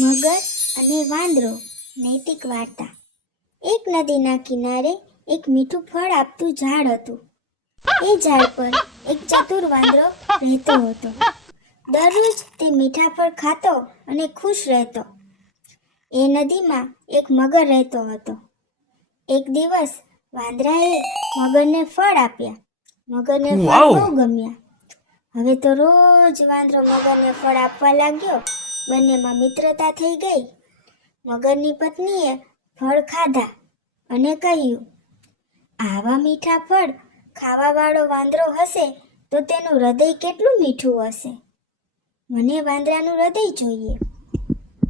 મગર અને વાંદરો નૈતિક વાર્તા. એક નદીના કિનારે એક મીઠું ફળ આપતું ઝાડ હતું. એ ઝાડ પર એક ચતુર વાંદરો રહેતો હતો. દરરોજ તે મીઠા ફળ ખાતો અને ખુશ રહેતો. એ નદીમાં એક મગર રહેતો હતો. એક દિવસ વાંદરાએ મગરને ફળ આપ્યા. મગરને ફળ બહુ ગમ્યા. હવે તો રોજ વાંદરો મગરને ફળ આપવા લાગ્યો. બંનેમાં મિત્રતા થઈ ગઈ. મગરની પત્નીએ ફળ ખાધા અને કહ્યું, આવા મીઠા ફળ ખાવાવાળો વાંદરો હશે તો તેનું હૃદય કેટલું મીઠું હશે. મને વાંદરાનું હૃદય જોઈએ.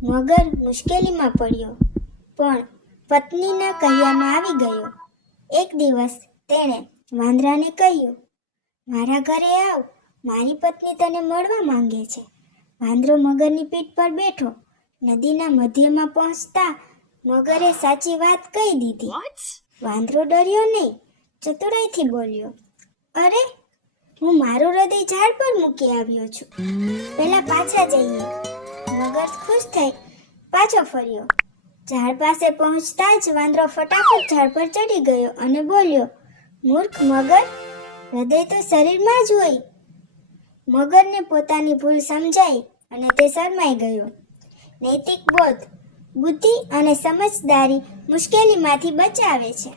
મગર મુશ્કેલીમાં પડ્યો, પણ પત્નીના કહ્યામાં આવી ગયો. એક દિવસ તેણે વાંદરાને કહ્યું, મારા ઘરે આવ, મારી પત્ની તને મળવા માંગે છે. વાંદરો મગરની પીઠ પર બેઠો. નદીના મધ્યમાં પહોંચતા મગરે સાચી વાત કહી દીધી. વાંદરો ડર્યો નહીં, ચતુરાઈથી બોલ્યો, અરે, હું મારું હૃદય ઝાડ પર મૂકી આવ્યો છું. પહેલા પાછા જઈએ. મગર ખુશ થઈ પાછો ફર્યો. ઝાડ પાસે પહોંચતા જ વાંદરો ફટાફટ ઝાડ પર ચડી ગયો અને બોલ્યો, મૂર્ખ મગર, હૃદય તો શરીરમાં જ હોય. મગરને પોતાની ભૂલ સમજાઈ અને તે શરમાઈ ગયો. નૈતિક બોધ: બુદ્ધિ અને સમજદારી મુશ્કેલીમાંથી બચાવે છે.